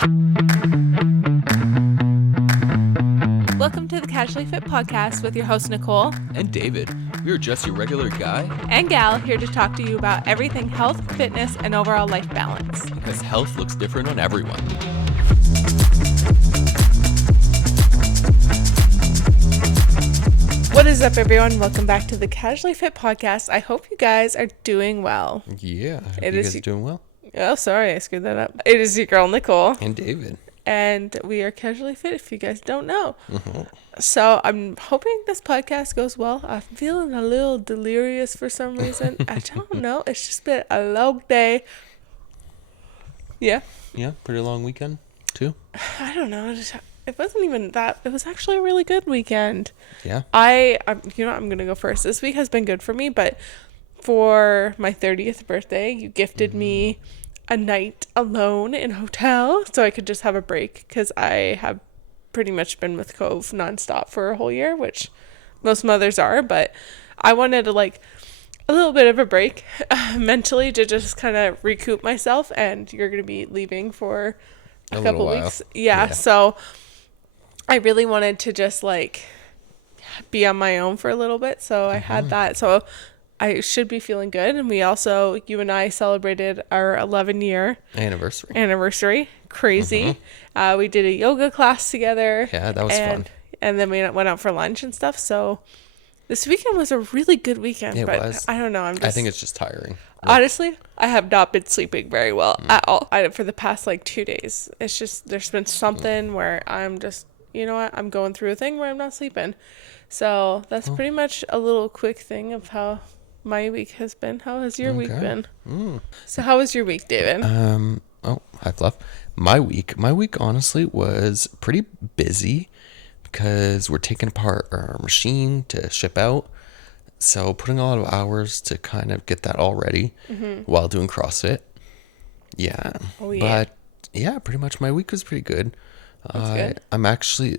Welcome to the Casually Fit Podcast with your host, Nicole. And David. We are just your regular guy. And gal here to talk to you about everything health, fitness, and overall life balance. Because health looks different on everyone. What is up, everyone? Welcome back to the Casually Fit Podcast. I hope you guys are doing well. Yeah. You guys are doing well. Oh, sorry. I screwed that up. It is your girl, Nicole. And David. And we are Casually Fit, if you guys don't know. Mm-hmm. So I'm hoping this podcast goes well. I'm feeling a little delirious for some reason. I don't know. It's just been a long day. Yeah. Yeah, pretty long weekend, too. I don't know. It wasn't even that. It was actually a really good weekend. Yeah. I'm going to go first. This week has been good for me, but for my 30th birthday, you gifted me a night alone in a hotel so I could just have a break, because I have pretty much been with Cove nonstop for a whole year, which most mothers are, but I wanted to a little bit of a break mentally to just kind of recoup myself, and you're going to be leaving for a couple weeks. Yeah, so I really wanted to just be on my own for a little bit, so I had that. So I should be feeling good. And you and I celebrated our 11-year anniversary. Crazy. We did a yoga class together. Yeah, that was fun. And then we went out for lunch and stuff. So this weekend was a really good weekend. It was. I don't know. I think it's just tiring. Honestly, I have not been sleeping very well at all for the past 2 days. It's just, there's been something where I'm just, you know what, I'm going through a thing where I'm not sleeping. So that's pretty much a little quick thing of how my week has been. How has your week been? So how was your week, David? Hi, Fluff. My week honestly was pretty busy because we're taking apart our machine to ship out. So putting a lot of hours to kind of get that all ready while doing CrossFit. Yeah. Oh, yeah. But yeah, pretty much my week was pretty good. That's good. I'm actually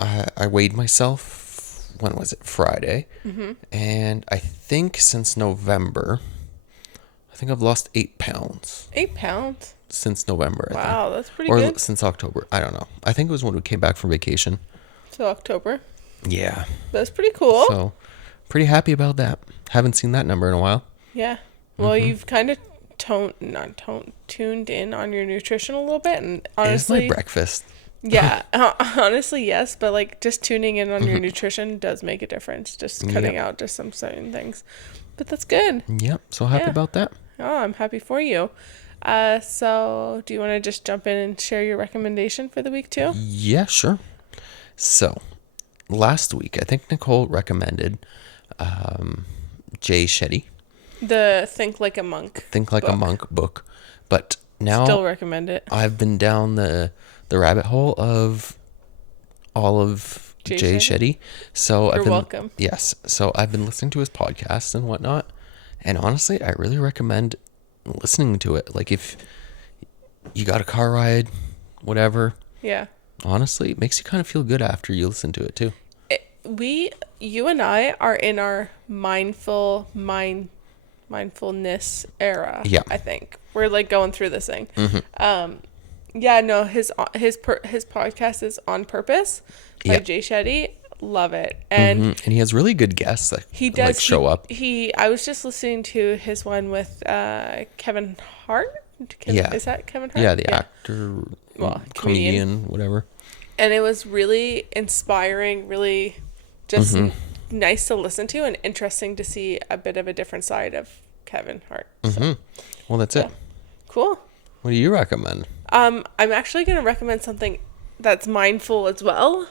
I weighed myself. When was it? Friday. And I think since November, I've lost 8 pounds. 8 pounds? Since November, Wow, that's pretty good. good. Or since October. I don't know. I think it was when we came back from vacation. So October? Yeah. That's pretty cool. So, pretty happy about that. Haven't seen that number in a while. Yeah. Well, you've kind of tuned in on your nutrition a little bit. And honestly, it's my breakfast. Yeah, honestly, yes. But just tuning in on your nutrition does make a difference. Just cutting out just some certain things. But that's good. Yep. So happy about that. Oh, I'm happy for you. So do you want to just jump in and share your recommendation for the week too? Yeah, sure. So last week, I think Nicole recommended Jay Shetty. The Think Like a Monk book. But now still recommend it. I've been down the rabbit hole of all of Jay Shetty. So You're welcome. Yes. So I've been listening to his podcast and whatnot. And honestly, I really recommend listening to it. If you got a car ride, whatever. Yeah. Honestly, it makes you kind of feel good after you listen to it too. You and I are in our mindfulness era. Yeah. I think we're going through this thing. Yeah, no, his podcast is On Purpose by Jay Shetty. Love it. And he has really good guests that he does show up. I was just listening to his one with Kevin Hart. Is that Kevin Hart? Yeah, the actor, comedian, whatever. And it was really inspiring, really just nice to listen to, and interesting to see a bit of a different side of Kevin Hart. So. Well, that's it. Cool. What do you recommend? I'm actually going to recommend something that's mindful as well.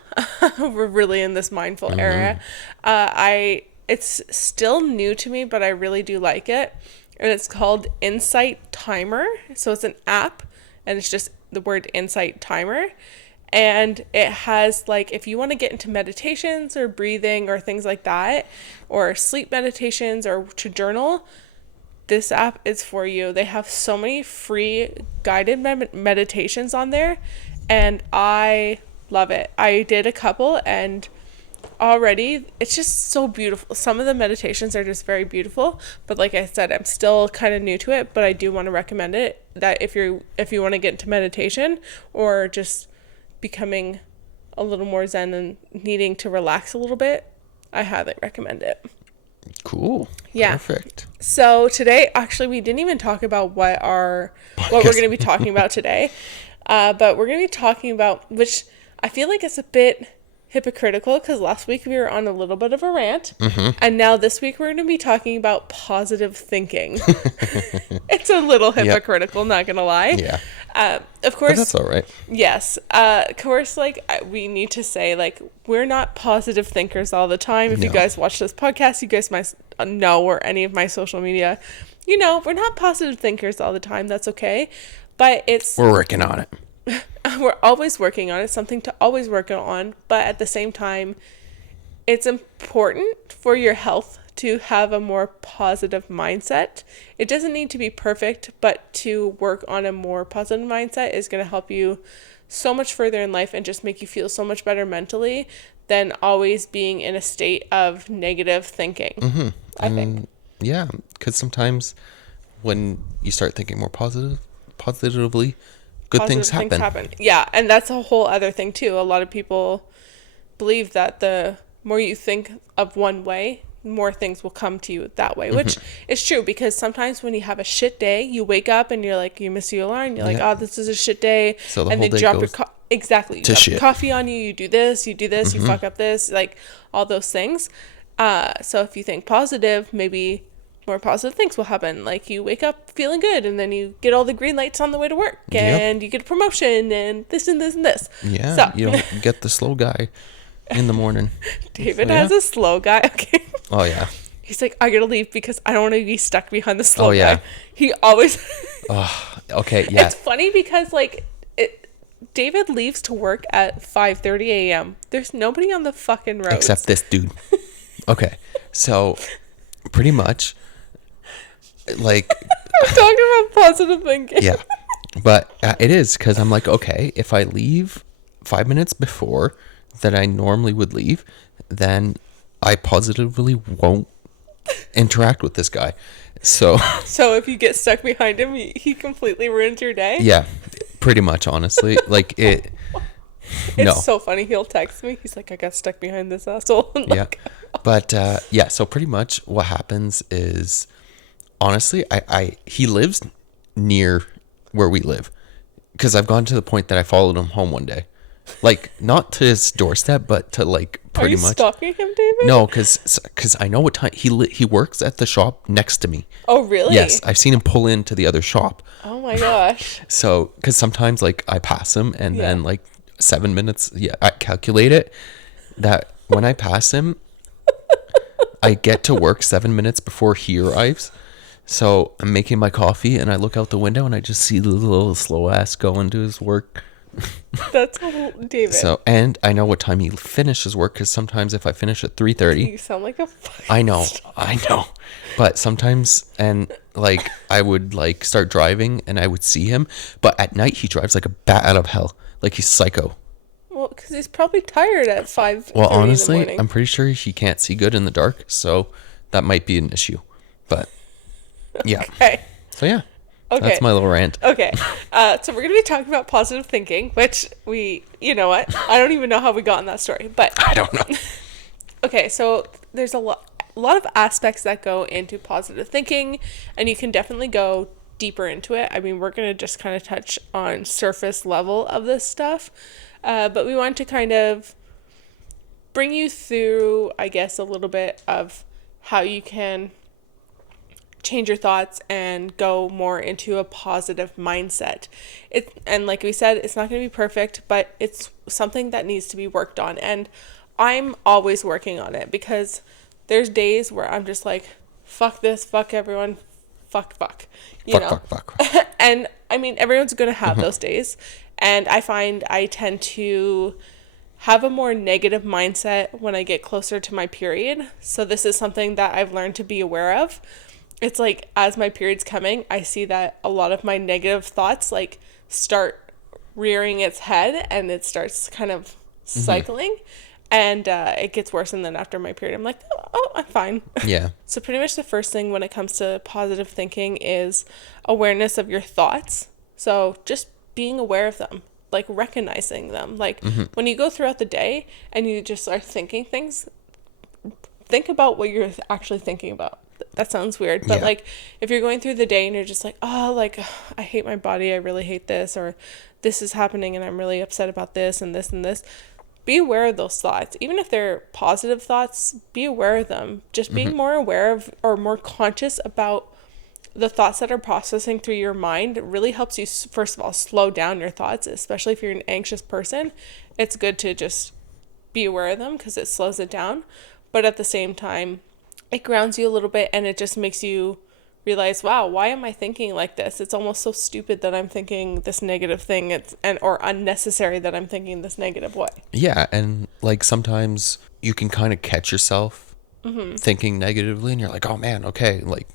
We're really in this mindful era. It's still new to me, but I really do like it. And it's called Insight Timer. So it's an app, and it's just the word Insight Timer. And it has if you want to get into meditations or breathing or things like that, or sleep meditations or to journal, this app is for you. They have so many free guided meditations on there, and I love it. I did a couple, and already, it's just so beautiful. Some of the meditations are just very beautiful, but like I said, I'm still kind of new to it, but I do want to recommend it, that if you want to get into meditation or just becoming a little more zen and needing to relax a little bit, I highly recommend it. Cool. Yeah. Perfect. So today, actually, we didn't even talk about what we're going to be talking about today, but we're going to be talking about, which I feel like it's a bit hypocritical because last week we were on a little bit of a rant, and now this week we're going to be talking about positive thinking. It's a little hypocritical, not going to lie. Yeah. Of course. But that's all right. Yes. Of course, like, we need to say, like, we're not positive thinkers all the time. If you No. guys watch this podcast, you guys might know, or any of my social media, you know, we're not positive thinkers all the time. That's okay. But We're working on it. we're always working on it, something to always work on. But at the same time, it's important for your health to have a more positive mindset. It doesn't need to be perfect, but to work on a more positive mindset is going to help you so much further in life and just make you feel so much better mentally than always being in a state of negative thinking. I think. Yeah, because sometimes when you start thinking more positively, good things Positive happen. Yeah, and that's a whole other thing too. A lot of people believe that the more you think of one way, more things will come to you that way, which is true, because sometimes when you have a shit day, you wake up and you're like, you miss your alarm, you're like, Yeah. oh, this is a shit day, So the and whole they day drop your goes exactly, you to drop shit. coffee on you, you do this, you fuck up this, like all those things. So if you think positive, maybe more positive things will happen. Like you wake up feeling good, and then you get all the green lights on the way to work, and you get a promotion, and this and this and this. Yeah, So you don't get the slow guy in the morning. David So, has yeah. a slow guy. Okay. Oh, yeah. He's like, I gotta leave because I don't want to be stuck behind the slow Oh, yeah. guy. He always. Okay, yeah. It's funny because David leaves to work at 5:30 a.m. There's nobody on the fucking roads. Except this dude. Okay, so pretty much, like, I'm talking about positive thinking. yeah. But it is, because I'm like, okay, if I leave 5 minutes before that I normally would leave, then I positively won't interact with this guy. So, So if you get stuck behind him, he completely ruins your day. yeah, pretty much, honestly. Like, it. It's No. so funny. He'll text me. He's like, I got stuck behind this asshole. I'm Yeah. like, But yeah, so pretty much what happens is, honestly, he lives near where we live, because I've gone to the point that I followed him home one day, like not to his doorstep, but to like Are pretty you much. stalking him, David? No, because I know what time he works at the shop next to me. Oh, really? Yes, I've seen him pull into the other shop. Oh my gosh. So, because sometimes like I pass him, and Yeah. then like 7 minutes, yeah, I calculate it that when I pass him, I get to work 7 minutes before he arrives. So I'm making my coffee, and I look out the window, and I just see the little slow ass going to his work. That's how David. So, and I know what time he finishes work, because sometimes if I finish at 3:30, You sound like a fucking I know. But sometimes, and like I would like start driving, and I would see him, but at night he drives like a bat out of hell, like he's psycho. Well, because he's probably tired at 5:30 Well, in the honestly, morning. I'm pretty sure he can't see good in the dark, so that might be an issue. But yeah, Okay. so yeah, Okay. that's my little rant. Okay. So we're going to be talking about positive thinking, which you know what? I don't even know how we got in that story, but I don't know. okay. So there's a lot of aspects that go into positive thinking, and you can definitely go deeper into it. I mean, we're going to just kind of touch on surface level of this stuff, but we want to kind of bring you through, I guess, a little bit of how you can change your thoughts and go more into a positive mindset. And like we said, it's not going to be perfect, but it's something that needs to be worked on. And I'm always working on it, because there's days where I'm just like, fuck this, fuck everyone, fuck. You know? Fuck. And I mean, everyone's going to have those days. And I find I tend to have a more negative mindset when I get closer to my period. So this is something that I've learned to be aware of. It's like, as my period's coming, I see that a lot of my negative thoughts like start rearing its head, and it starts kind of cycling. And it gets worse, and then after my period I'm like, oh, I'm fine. Yeah. So pretty much the first thing when it comes to positive thinking is awareness of your thoughts. So just being aware of them, like recognizing them. Like when you go throughout the day and you just are thinking things, think about what you're actually thinking about. That sounds weird, but Yeah. like if you're going through the day and you're just like, oh, like I hate my body, I really hate this, or this is happening and I'm really upset about this and this and this, be aware of those thoughts. Even if they're positive thoughts, be aware of them. Just being more aware of or more conscious about the thoughts that are processing through your mind really helps you, first of all, slow down your thoughts, especially if you're an anxious person. It's good to just be aware of them because it slows it down. But at the same time, it grounds you a little bit and it just makes you realize, wow, why am I thinking like this? It's almost so stupid that I'm thinking this negative thing. Or unnecessary that I'm thinking this negative way. Yeah, and like sometimes you can kind of catch yourself thinking negatively, and you're like, "Oh man, okay," like,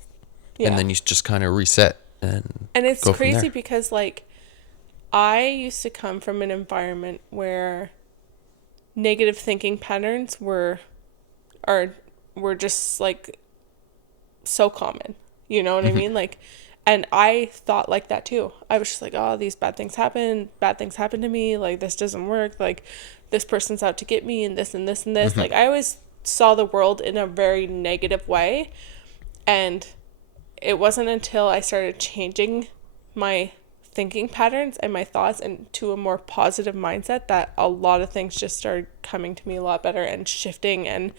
Yeah. and then you just kind of reset and And it's go from crazy there. because like I used to come from an environment where negative thinking patterns were just like so common. You know what I mean? Like, and I thought like that too. I was just like, oh, these bad things happen to me, like this doesn't work, like this person's out to get me and this and this and this. Like I always saw the world in a very negative way. And it wasn't until I started changing my thinking patterns and my thoughts into a more positive mindset that a lot of things just started coming to me a lot better and shifting, and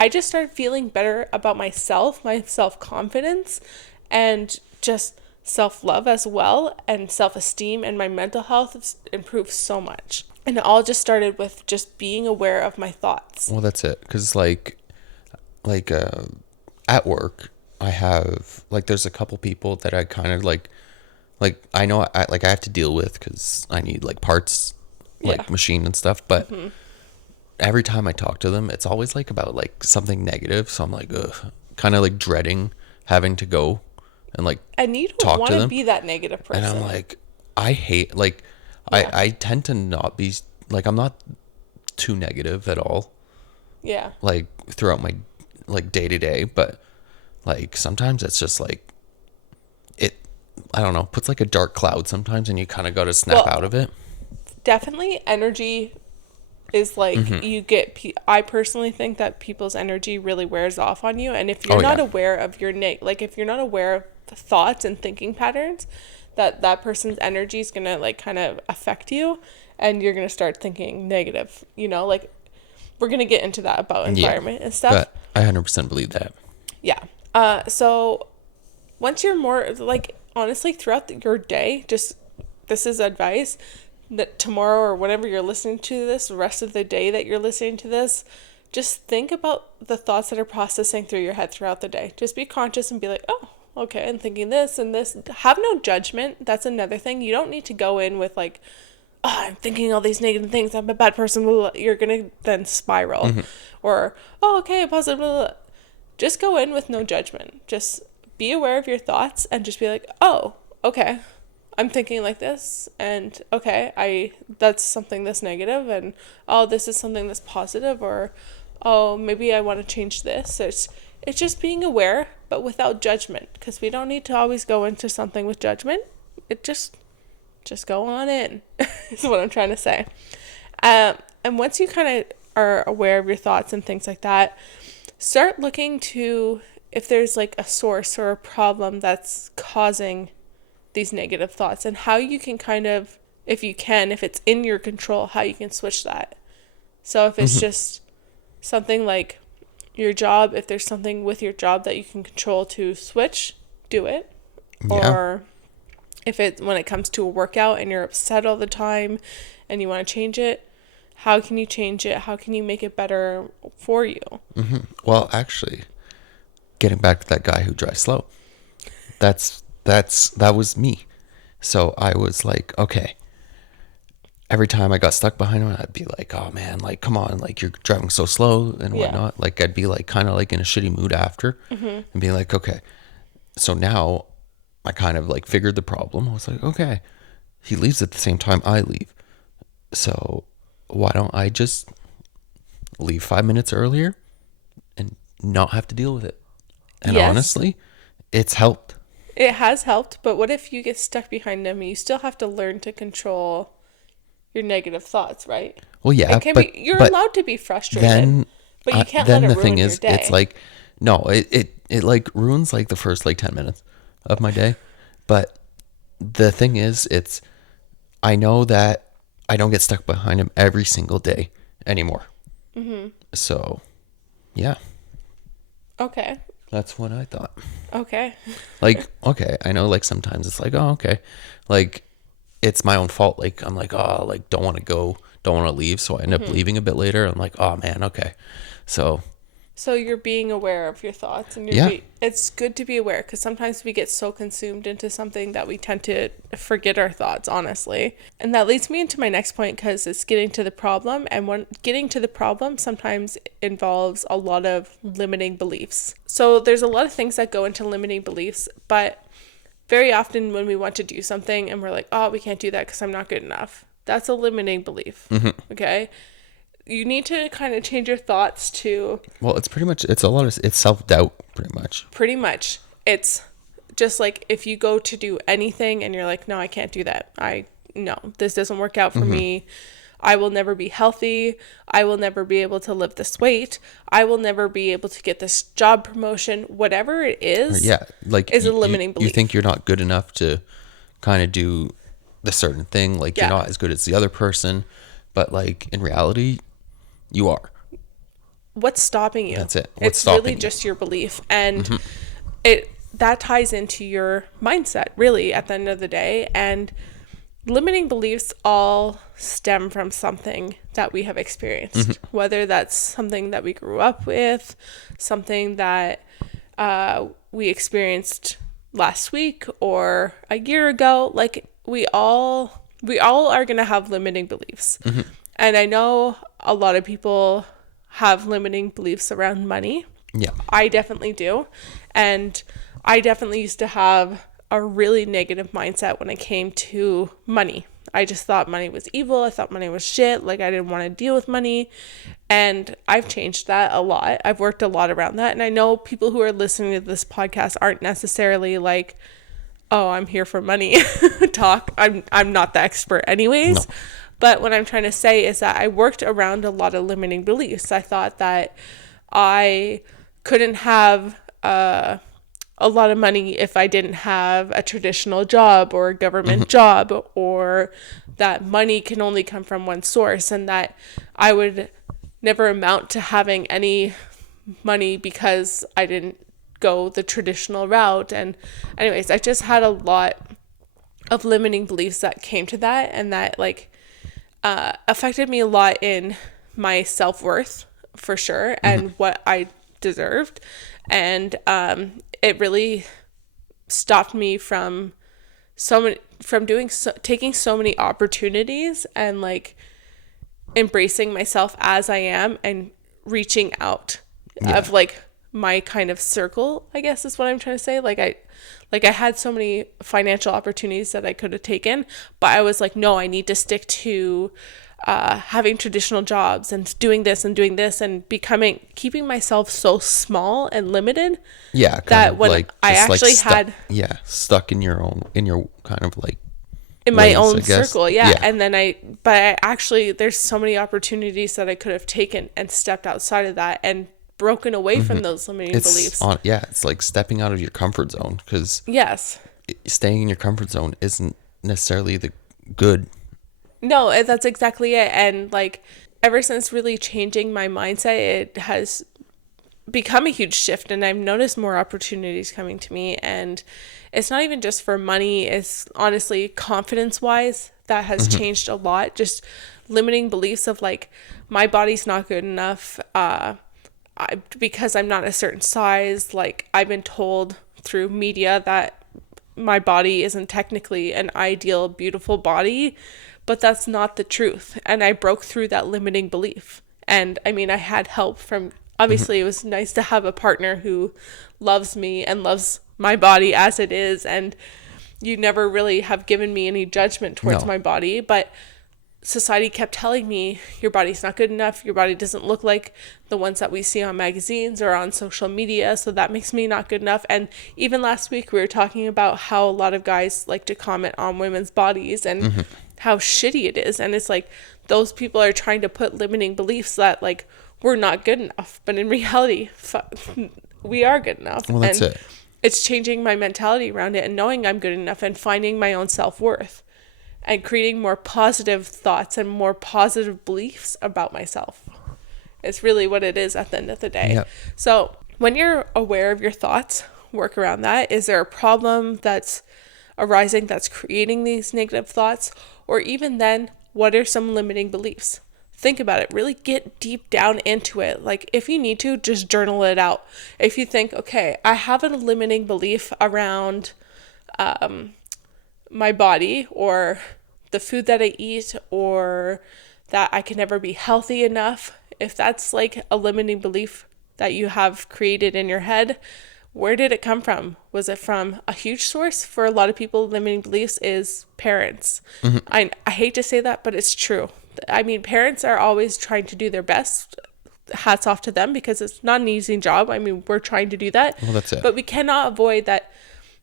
I just started feeling better about myself, my self-confidence, and just self-love as well, and self-esteem, and my mental health improved so much. And it all just started with just being aware of my thoughts. Well, that's it. Because like at work, I have like there's a couple people that I kind of like I know I have to deal with because I need like parts, like Yeah. machine and stuff. But every time I talk to them, it's always like about like something negative. So I'm like, ugh, kind of like dreading having to go and like And you don't talk want to to them. be that negative person. And I'm like, I hate like Yeah. I tend to not be like I'm not too negative at all Yeah. like throughout my like day to day, but like sometimes it's just like it I don't know, puts like a dark cloud sometimes and you kind of got to snap Well, out of it. definitely energy is like Mm-hmm. you get I personally think that people's energy really wears off on you, and if you're Oh not yeah. aware of your like if you're not aware of the thoughts and thinking patterns, that person's energy is going to like kind of affect you, and you're going to start thinking negative, like we're going to get into that about Yeah. environment and stuff. But I 100% believe that. Yeah. So once you're more like honestly throughout your day, just this is advice that tomorrow or whenever you're listening to this, the rest of the day that you're listening to this, just think about the thoughts that are processing through your head throughout the day. Just be conscious and be like, oh, okay, I'm thinking this and this. Have no judgment. That's another thing. You don't need to go in with like, oh, I'm thinking all these negative things, I'm a bad person. Blah, blah. You're gonna then spiral. Or, oh, okay, positive. Blah, blah. Just go in with no judgment. Just be aware of your thoughts and just be like, oh, okay, I'm thinking like this, and okay, that's something that's negative, and oh, this is something that's positive, or oh, maybe I want to change this. It's just being aware, but without judgment, because we don't need to always go into something with judgment. It just go on in is what I'm trying to say. And once you kind of are aware of your thoughts and things like that, start looking to if there's like a source or a problem that's causing these negative thoughts, and how you can kind of, if you can, if it's in your control, how you can switch that. So if it's just something like your job, if there's something with your job that you can control to switch, do it. Yeah. Or if when it comes to a workout and you're upset all the time and you want to change it, how can you change it? How can you make it better for you? Well, actually, getting back to that guy who drives slow, that was me. So I was like, okay. Every time I got stuck behind him, I'd be like, oh man, like come on, like you're driving so slow and Yeah. whatnot. Like I'd be like kind of like in a shitty mood after, and be like, okay. So now I kind of like figured the problem. I was like, okay, he leaves at the same time I leave, so why don't I just leave 5 minutes earlier and not have to deal with it. And Yes. honestly, it's helped. It has helped, but what if you get stuck behind them? You still have to learn to control your negative thoughts, right? Well, yeah, It can but be, you're but allowed to be frustrated, then but you can't then let it the thing ruin your is, day. it's like, no, it like ruins like the first like 10 minutes of my day. But the thing is, it's, I know that I don't get stuck behind him every single day anymore. So yeah, Okay. that's what I thought. Okay. Like, okay, I know like sometimes it's like, oh, okay, like it's my own fault. Like I'm like, oh, like don't want to go, don't want to leave, so I end up leaving a bit later. I'm like, oh man, okay. So So you're being aware of your thoughts, and yeah. it's good to be aware, because sometimes we get so consumed into something that we tend to forget our thoughts, honestly. And that leads me into my next point, because it's getting to the problem. And when getting to the problem sometimes involves a lot of limiting beliefs. So there's a lot of things that go into limiting beliefs, but very often when we want to do something and we're like, oh, we can't do that because I'm not good enough. That's a limiting belief. Okay. You need to kind of change your thoughts to Well, it's pretty much, it's a lot of, it's self-doubt pretty much. pretty much, it's just like if you go to do anything and you're like, no, I can't do that. No, this doesn't work out for me. I will never be healthy. I will never be able to lift this weight. I will never be able to get this job promotion. Whatever it is, Yeah, like is a limiting you belief. think you're not good enough to kind of do the certain thing, like Yeah. you're not as good as the other person, but like in reality you are. What's stopping you? That's it. What's It's stopping really you? just your belief. And it that ties into your mindset, really, at the end of the day. And limiting beliefs all stem from something that we have experienced, whether that's something that we grew up with, something that we experienced last week or a year ago. Like we all are going to have limiting beliefs. And I know a lot of people have limiting beliefs around money. Yeah. I definitely do. And I definitely used to have a really negative mindset when it came to money. I just thought money was evil. I thought money was shit. Like I didn't want to deal with money. And I've changed that a lot. I've worked a lot around that. And I know people who are listening to this podcast aren't necessarily like, oh, I'm here for money talk. I'm not the expert anyways. No. But what I'm trying to say is that I worked around a lot of limiting beliefs. I thought that I couldn't have a lot of money if I didn't have a traditional job or a government job, or that money can only come from one source, and that I would never amount to having any money because I didn't go the traditional route. And anyways, I just had a lot of limiting beliefs that came to that, and that like affected me a lot in my self-worth, for sure, and what I deserved. And it really stopped me from taking so many opportunities and like embracing myself as I am and reaching out of like my kind of circle, I guess is what I'm trying to say. Like I had so many financial opportunities that I could have taken, but I was like, no, I need to stick to having traditional jobs and doing this and keeping myself so small and limited. Yeah, that when I just, actually stuck, had stuck in your kind of like in my ways, I own guess. circle. Yeah. And then I actually, there's so many opportunities that I could have taken and stepped outside of that and broken away from those limiting beliefs. It's like stepping out of your comfort zone, because Yes. staying in your comfort zone isn't necessarily the good. No, that's exactly it. And like ever since really changing my mindset, it has become a huge shift, and I've noticed more opportunities coming to me. And it's not even just for money, it's honestly confidence wise that has changed a lot. Just limiting beliefs of like, my body's not good enough because I'm not a certain size. Like I've been told through media that my body isn't technically an ideal, beautiful body, but that's not the truth. And I broke through that limiting belief. And I mean, I had help from, obviously it was nice to have a partner who loves me and loves my body as it is. And you never really have given me any judgment towards No. my body, but society kept telling me your body's not good enough, your body doesn't look like the ones that we see on magazines or on social media, so that makes me not good enough. And even last week we were talking about how a lot of guys like to comment on women's bodies and how shitty it is, and it's like those people are trying to put limiting beliefs that like we're not good enough, but in reality we are good enough. Well, that's it. It's changing my mentality around it and knowing I'm good enough and finding my own self-worth and creating more positive thoughts and more positive beliefs about myself. It's really what it is at the end of the day. Yep. So when you're aware of your thoughts, work around that. Is there a problem that's arising that's creating these negative thoughts? Or even then, what are some limiting beliefs? Think about it. Really get deep down into it. Like if you need to, just journal it out. If you think, okay, I have a limiting belief around my body or the food that I eat, or that I can never be healthy enough. If that's like a limiting belief that you have created in your head, where did it come from? Was it from a huge source? For a lot of people, limiting beliefs is parents. I hate to say that, but it's true. I mean, parents are always trying to do their best. Hats off to them, because it's not an easy job. I mean, we're trying to do that. Well, that's it. But we cannot avoid that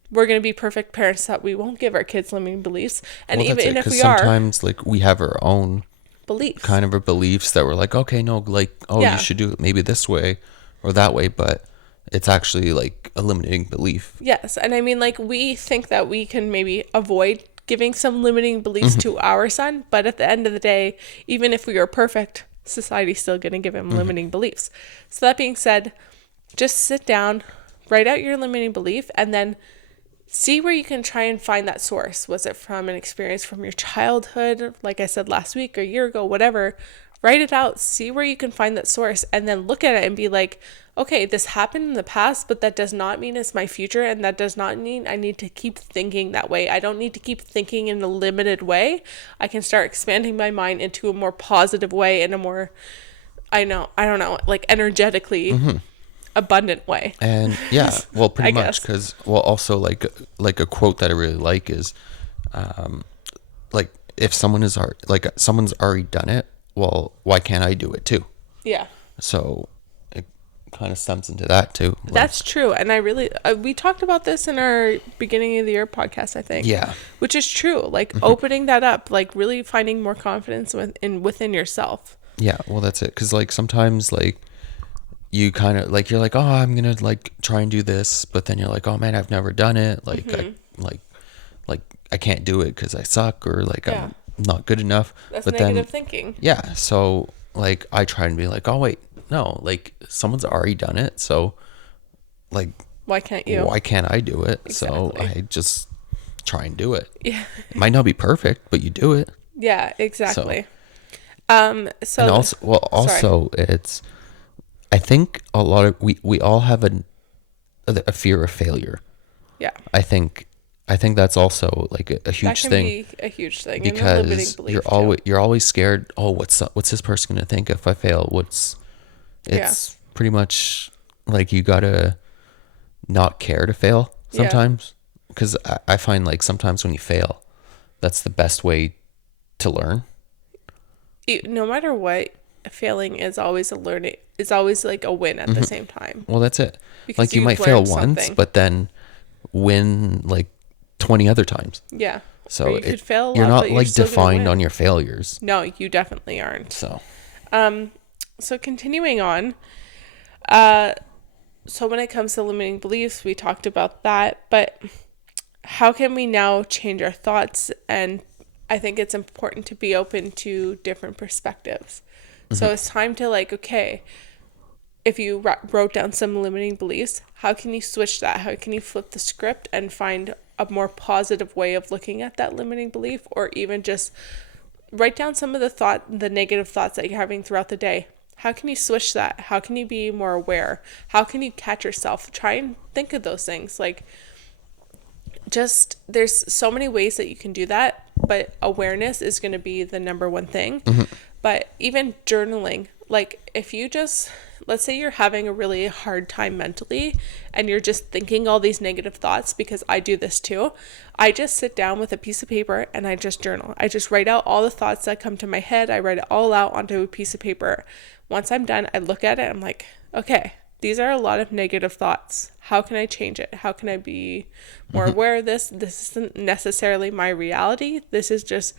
we're going to be perfect parents, that we won't give our kids limiting beliefs. And Well, that's even it, if 'cause we are, sometimes like we have our own beliefs. kind of beliefs that we're like, okay, no, like, oh, Yeah. you should do it maybe this way or that way, but it's actually like a limiting belief. Yes. And I mean, like, we think that we can maybe avoid giving some limiting beliefs to our son, but at the end of the day, even if we are perfect, society's still going to give him limiting beliefs. So that being said, just sit down, write out your limiting belief, and then see where you can try and find that source. Was it from an experience from your childhood, like I said last week or a year ago, whatever? Write it out, see where you can find that source, and then look at it and be like, okay, this happened in the past, but that does not mean it's my future, and that does not mean I need to keep thinking that way. I don't need to keep thinking in a limited way. I can start expanding my mind into a more positive way, and a more, I don't know, like energetically abundant way. And yeah, well, pretty I much, guess. because well, also like a quote that I really like is, like if someone's already done it, well, why can't I do it too? Yeah. So it kind of stems into that too. Like, That's true. And I really, we talked about this in our beginning of the year podcast, I think. Yeah. Which is true. Like opening that up, like really finding more confidence within yourself. Yeah, well, that's it. Because like sometimes like you kind of like you're like, oh, I'm gonna like try and do this, but then you're like, oh man, I've never done it. Like like I can't do it because I suck, or like Yeah. I'm not good enough. That's but negative then thinking. yeah, so like I try and be like, oh wait, no, like someone's already done it, so like Why can't you? why can't I do it? So Exactly. I just try and do it. Yeah. It might not be perfect, but you do it. Yeah, exactly. So And also, well, sorry. also it's, I think a lot of we all have a fear of failure. Yeah. I think that's also like a That huge can thing, be a huge thing. And a limiting because belief too. you're always scared. Oh, what's this person gonna think if I fail? It's pretty much like you gotta not care to fail Yeah. sometimes, because I find like sometimes when you fail, that's the best way to learn. No matter what, failing is always a learning. It's always like a win at the same time. Well, that's it. Because Like you you've might fail learned once, something. but then win like 20 other times. Yeah. So Or you could fail a you're lot, not but you're like still gonna defined win. on your failures. No, you definitely aren't. So So continuing on, so when it comes to limiting beliefs, we talked about that, but how can we now change our thoughts? And I think it's important to be open to different perspectives. So it's time to like, okay, if you wrote down some limiting beliefs, how can you switch that? How can you flip the script and find a more positive way of looking at that limiting belief, or even just write down some of the negative thoughts that you're having throughout the day. How can you switch that? How can you be more aware? How can you catch yourself? Try and think of those things. Like, just there's so many ways that you can do that, but awareness is going to be the number one thing. But even journaling, like if you just, let's say you're having a really hard time mentally and you're just thinking all these negative thoughts, because I do this too. I just sit down with a piece of paper and I just journal. I just write out all the thoughts that come to my head. I write it all out onto a piece of paper. Once I'm done, I look at it. I'm like, okay, these are a lot of negative thoughts. How can I change it? How can I be more aware of this? This isn't necessarily my reality. This is just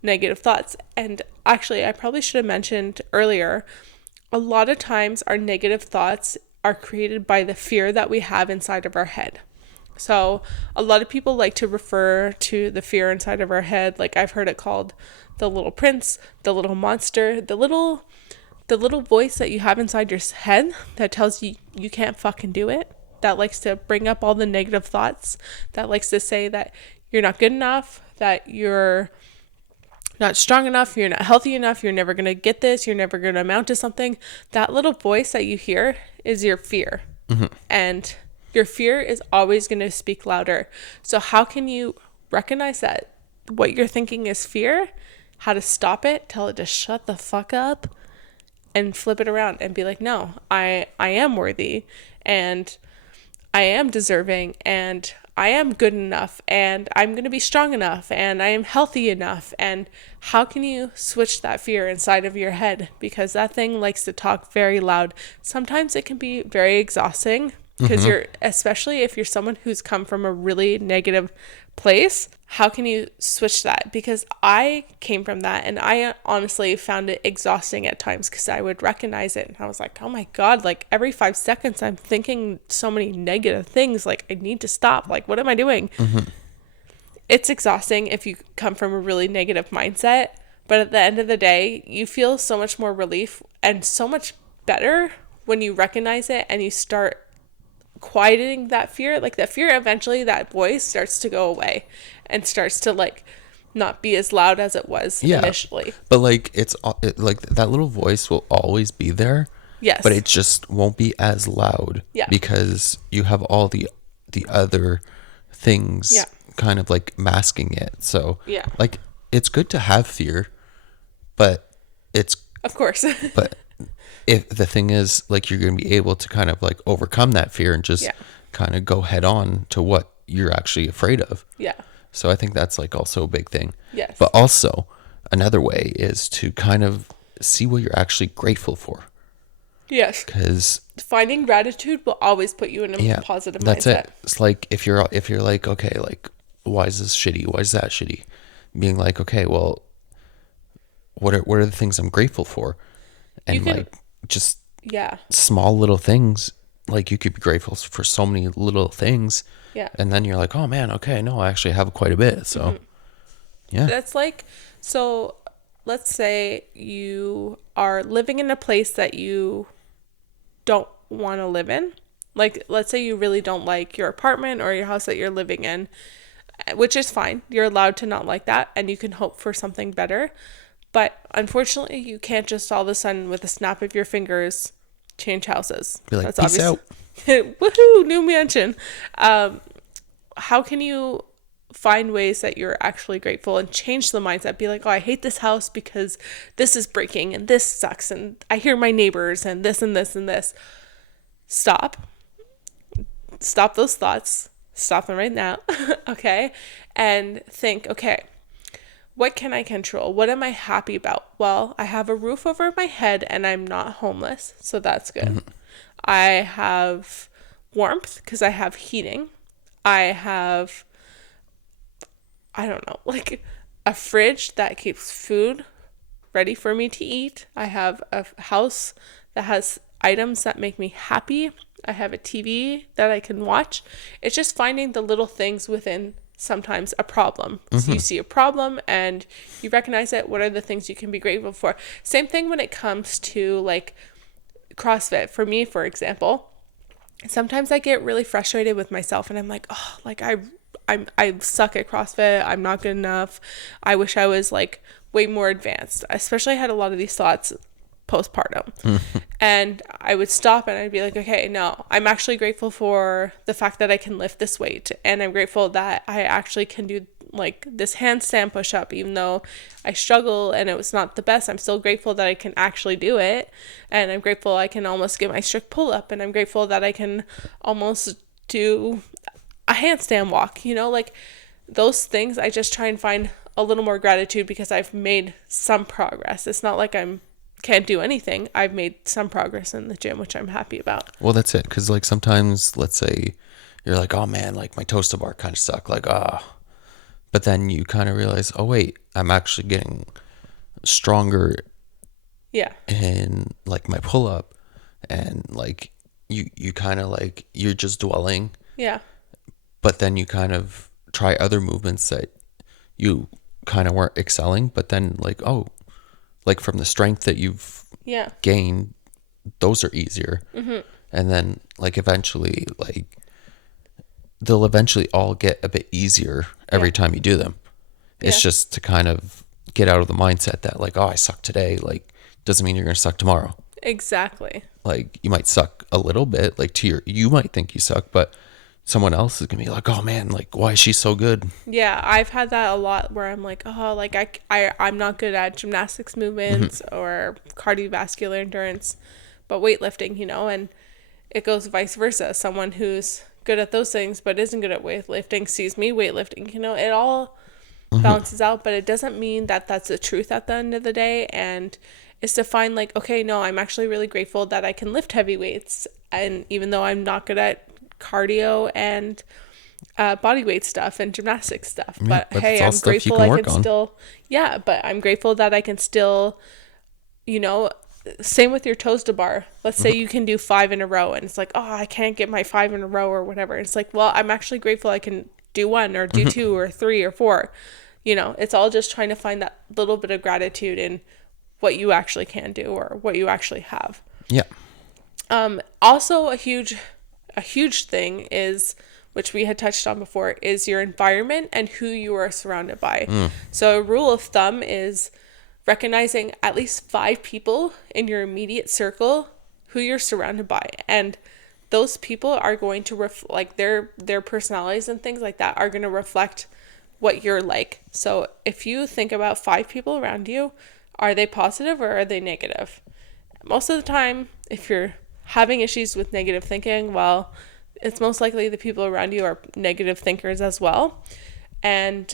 negative thoughts. And actually, I probably should have mentioned earlier, a lot of times our negative thoughts are created by the fear that we have inside of our head. So a lot of people like to refer to the fear inside of our head, like I've heard it called the little prince, the little monster, the little voice that you have inside your head that tells you you can't fucking do it, that likes to bring up all the negative thoughts, that likes to say that you're not good enough, that you're not strong enough, you're not healthy enough, you're never going to get this, you're never going to amount to something. That little voice that you hear is your fear. And your fear is always going to speak louder. So how can you recognize that what you're thinking is fear, how to stop it, tell it to shut the fuck up, and flip it around and be like, no, I am worthy, and I am deserving, and I am good enough, and I'm going to be strong enough, and I am healthy enough. And how can you switch that fear inside of your head? Because that thing likes to talk very loud. Sometimes it can be very exhausting, because you're, especially if you're someone who's come from a really negative place, how can you switch that? Because I came from that, and I honestly found it exhausting at times, because I would recognize it and I was like, oh my God, like every 5 seconds I'm thinking so many negative things. Like, I need to stop. Like, what am I doing? It's exhausting if you come from a really negative mindset, but at the end of the day, you feel so much more relief and so much better when you recognize it and you start quieting that fear. Like, that fear, eventually that voice starts to go away and starts to like not be as loud as it was initially. But like like that little voice will always be there. Yes. But it just won't be as loud. Yeah. Because you have all the other things kind of like masking it. So like it's good to have fear, but it's of course. But if the thing is, like, you're going to be able to kind of like overcome that fear and just kind of go head on to what you're actually afraid of. Yeah. So I think that's like also a big thing. Yes. But also another way is to kind of see what you're actually grateful for. Yes. Because finding gratitude will always put you in a positive that's mindset. It. It's like if you're like, okay, like, why is this shitty? Why is that shitty? Being like, okay, well, what are the things I'm grateful for? And like just small little things. Like, you could be grateful for so many little things. Yeah. And then you're like, oh man, okay, no, I actually have quite a bit. So yeah. That's like, so let's say you are living in a place that you don't want to live in. Like, let's say you really don't like your apartment or your house that you're living in, which is fine. You're allowed to not like that, and you can hope for something better. But unfortunately, you can't just all of a sudden, with a snap of your fingers, change houses. Be like, that's peace out. Woohoo, new mansion. How can you find ways that you're actually grateful and change the mindset? Be like, oh, I hate this house because this is breaking and this sucks and I hear my neighbors and this and this and this. Stop those thoughts. Stop them right now. Okay. And think, okay, what can I control? What am I happy about? Well, I have a roof over my head and I'm not homeless, so that's good. I have warmth because I have heating. I have, I don't know, like a fridge that keeps food ready for me to eat. I have a house that has items that make me happy. I have a TV that I can watch. It's just finding the little things within sometimes a problem. So you see a problem and you recognize it. What are the things you can be grateful for? Same thing when it comes to like CrossFit. For me, for example, sometimes I get really frustrated with myself and I'm like, oh, like I suck at CrossFit. I'm not good enough. I wish I was like way more advanced. Especially I had a lot of these thoughts postpartum. And I would stop and I'd be like, okay, no, I'm actually grateful for the fact that I can lift this weight. And I'm grateful that I actually can do like this handstand push up, even though I struggle and it was not the best. I'm still grateful that I can actually do it. And I'm grateful I can almost get my strict pull up. And I'm grateful that I can almost do a handstand walk, like those things. I just try and find a little more gratitude because I've made some progress. It's not like can't do anything. I've made some progress in the gym, which I'm happy about. Well, that's it. Because like sometimes, let's say you're like, oh man, like my toaster bar kind of suck. Like, but then you kind of realize, oh wait, I'm actually getting stronger. Yeah. In like my pull up, and like you kind of like you're just dwelling. Yeah. But then you kind of try other movements that you kind of weren't excelling, but then like, oh, like from the strength that you've gained, those are easier. And then like eventually, like they'll eventually all get a bit easier every time you do them. It's just to kind of get out of the mindset that like, oh, I suck today. Like doesn't mean you're going to suck tomorrow. Exactly. Like you might suck a little bit, like you might think you suck, but someone else is gonna be like, oh man, like why is she so good? Yeah, I've had that a lot where I'm like, oh, like I'm not good at gymnastics movements or cardiovascular endurance, but weightlifting, and it goes vice versa. Someone who's good at those things but isn't good at weightlifting sees me weightlifting, it all balances out, but it doesn't mean that that's the truth at the end of the day. And it's to find like, okay, no, I'm actually really grateful that I can lift heavy weights, and even though I'm not good at cardio and body weight stuff and gymnastics stuff, but hey, I'm grateful I can still but I'm grateful that I can still, same with your toes to bar. Let's say you can do 5 in a row and it's like, oh, I can't get my 5 in a row or whatever. It's like, well, I'm actually grateful I can do 1 or do 2 or 3 or 4. It's all just trying to find that little bit of gratitude in what you actually can do or what you actually have. Yeah. Also a huge thing is, which we had touched on before, is your environment and who you are surrounded by. So a rule of thumb is recognizing at least 5 people in your immediate circle who you're surrounded by, and those people are going to like their personalities and things like that are going to reflect what you're like. So if you think about 5 people around you, are they positive or are they negative? Most of the time, if you're having issues with negative thinking, well, it's most likely the people around you are negative thinkers as well. And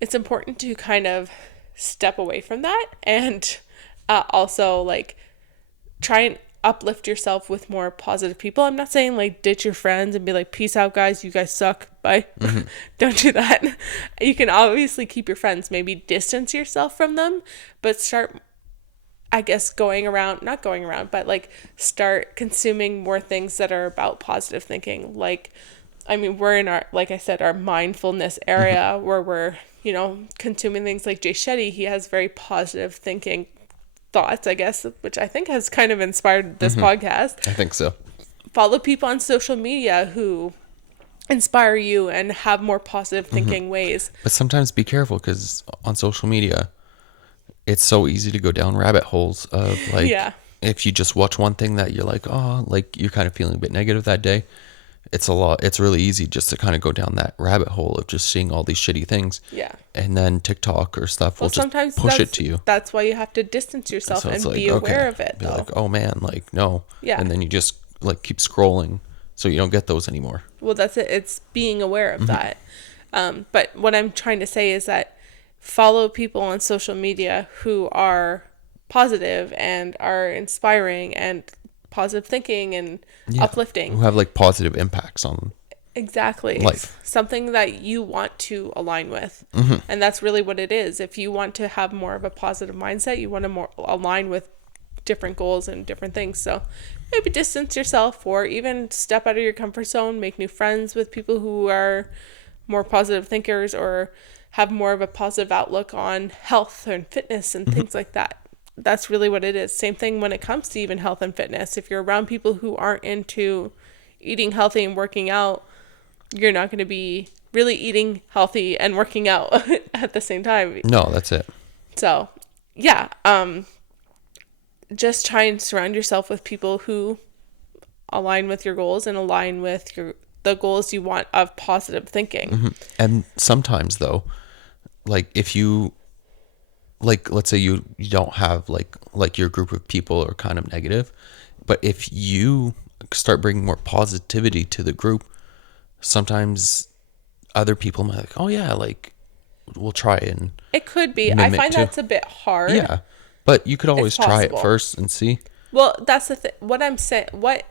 it's important to kind of step away from that and also like try and uplift yourself with more positive people. I'm not saying like ditch your friends and be like, peace out guys, you guys suck, bye. Don't do that. You can obviously keep your friends, maybe distance yourself from them, but start, I guess, but like start consuming more things that are about positive thinking. Like, I mean, we're in our, like I said, our mindfulness area where we're, consuming things like Jay Shetty. He has very positive thinking thoughts, I guess, which I think has kind of inspired this podcast. I think so. Follow people on social media who inspire you and have more positive thinking ways. But sometimes be careful because on social media, it's so easy to go down rabbit holes of like, if you just watch one thing that you're like, oh, like you're kind of feeling a bit negative that day, it's really easy just to kind of go down that rabbit hole of just seeing all these shitty things. Yeah. And then TikTok or stuff will just push it to you. That's why you have to distance yourself and like, be aware of it. Be like, oh man, like no. Yeah. And then you just like keep scrolling so you don't get those anymore. Well, that's it. It's being aware of that. But what I'm trying to say is that follow people on social media who are positive and are inspiring and positive thinking and uplifting. Who have like positive impacts on life. Something that you want to align with. And that's really what it is. If you want to have more of a positive mindset, you want to more align with different goals and different things. So maybe distance yourself or even step out of your comfort zone, make new friends with people who are more positive thinkers or have more of a positive outlook on health and fitness and things like that. That's really what it is. Same thing when it comes to even health and fitness. If you're around people who aren't into eating healthy and working out, you're not going to be really eating healthy and working out at the same time. No, that's it. So, yeah. Just try and surround yourself with people who align with your goals and align with the goals you want of positive thinking. And sometimes though, like if you, like let's say you don't have like your group of people are kind of negative, but if you start bringing more positivity to the group, sometimes other people might like, oh yeah, like we'll try and It could be. I mimic find too. that's a bit hard. Yeah, but you could always try it possible. first and see. Well, that's the thing. What I'm saying, what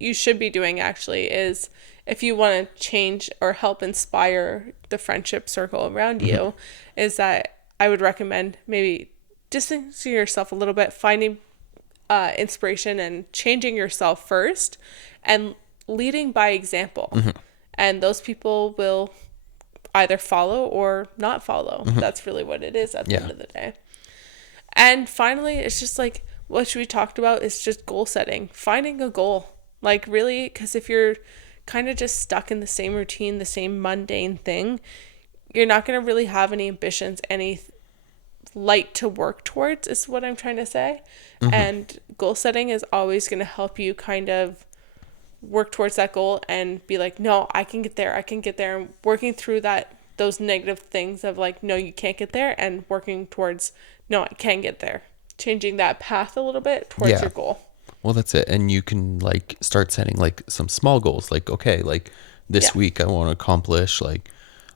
you should be doing actually is if you want to change or help inspire the friendship circle around you, is that I would recommend maybe distancing yourself a little bit, finding inspiration and changing yourself first and leading by example. And those people will either follow or not follow. That's really what it is at the end of the day. And finally, it's just like what we talked about is just goal setting, finding a goal. Like really, because if you're kind of just stuck in the same routine, the same mundane thing, you're not going to really have any ambitions, any light to work towards is what I'm trying to say. And goal setting is always going to help you kind of work towards that goal and be like, no, I can get there. And working through those negative things of like, no, you can't get there, and working towards, no, I can get there. Changing that path a little bit towards your goal. Well, that's it. And you can like start setting like some small goals. Like, okay, like this week I want to accomplish, like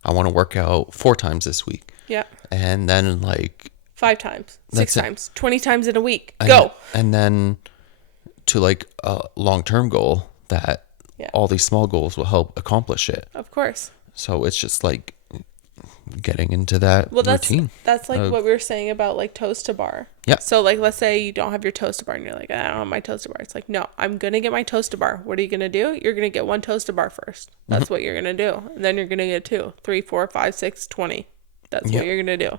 I want to work out 4 times this week. Yeah. And then like 5 times, 6 That's it. times, 20 times in a week. Go. And then to like a long-term goal that all these small goals will help accomplish it. Of course. So it's just like getting into that routine. That's like what we were saying about like toast to bar. Yeah. So like let's say you don't have your toast to bar and you're like, I don't have my toast to bar. It's like, no, I'm gonna get my toast to bar. What are you gonna do? You're gonna get 1 toast to bar first. That's what you're gonna do. And then you're gonna get 2, 3, 4, 5, 6, 20. That's what you're gonna do.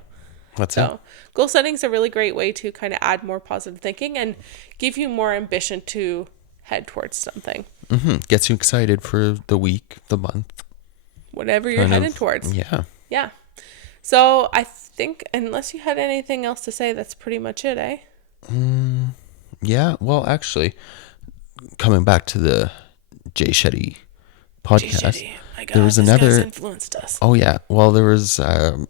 That's it. So goal setting is a really great way to kind of add more positive thinking and give you more ambition to head towards something. Gets you excited for the week, the month. Whatever you're heading towards. Yeah. Yeah. So I think unless you had anything else to say, that's pretty much it, eh? Yeah. Well, actually, coming back to the Jay Shetty podcast, My God, there was this another. guy's influenced us. Oh yeah. Well, there was a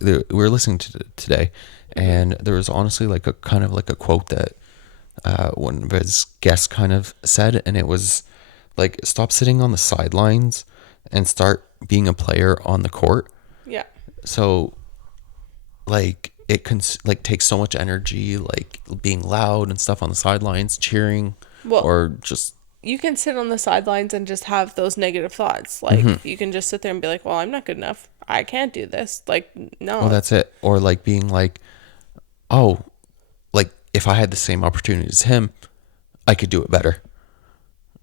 we were listening to today, and there was honestly like a kind of like a quote that one of his guests kind of said, and it was like, stop sitting on the sidelines and start being a player on the court. Yeah. So like it can like take so much energy, like being loud and stuff on the sidelines, cheering, or just You can sit on the sidelines and just have those negative thoughts. Like you can just sit there and be like, well, I'm not good enough. I can't do this. Like, no. well, that's it. Or like being like, oh, like if I had the same opportunity as him, I could do it better.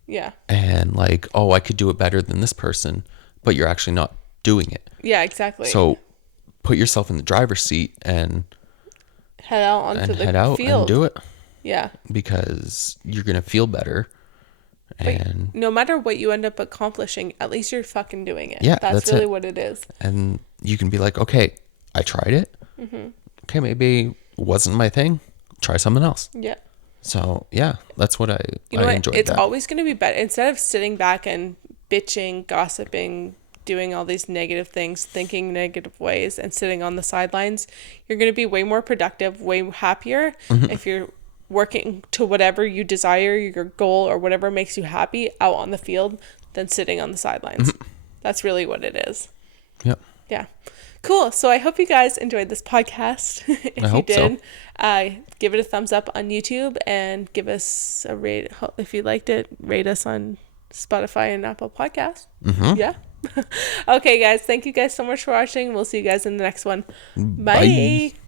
Yeah. And like, oh, I could do it better than this person, but you're actually not doing it. Yeah, exactly. So put yourself in the driver's seat and head out onto the head out field. and do it, Yeah. because you're going to feel better. And no matter what you end up accomplishing, at least you're fucking doing it. Yeah, That's that's really it. what it is. and you can be like, okay, I tried it. Okay, maybe it wasn't my thing. Try something else. Yeah. So yeah, that's what I enjoyed. It's that. always going to be better. Instead of sitting back and bitching, gossiping, doing all these negative things, thinking negative ways, and sitting on the sidelines, you're going to be way more productive, way happier if you're working to whatever you desire, your goal, or whatever makes you happy out on the field than sitting on the sidelines. That's really what it is. Yep. Yeah. Cool. So I hope you guys enjoyed this podcast. If I hope you so. did, give it a thumbs up on YouTube and give us a rate. If you liked it, rate us on Spotify and Apple Podcasts. Yeah. Okay, guys. Thank you guys so much for watching. We'll see you guys in the next one. Bye. Bye.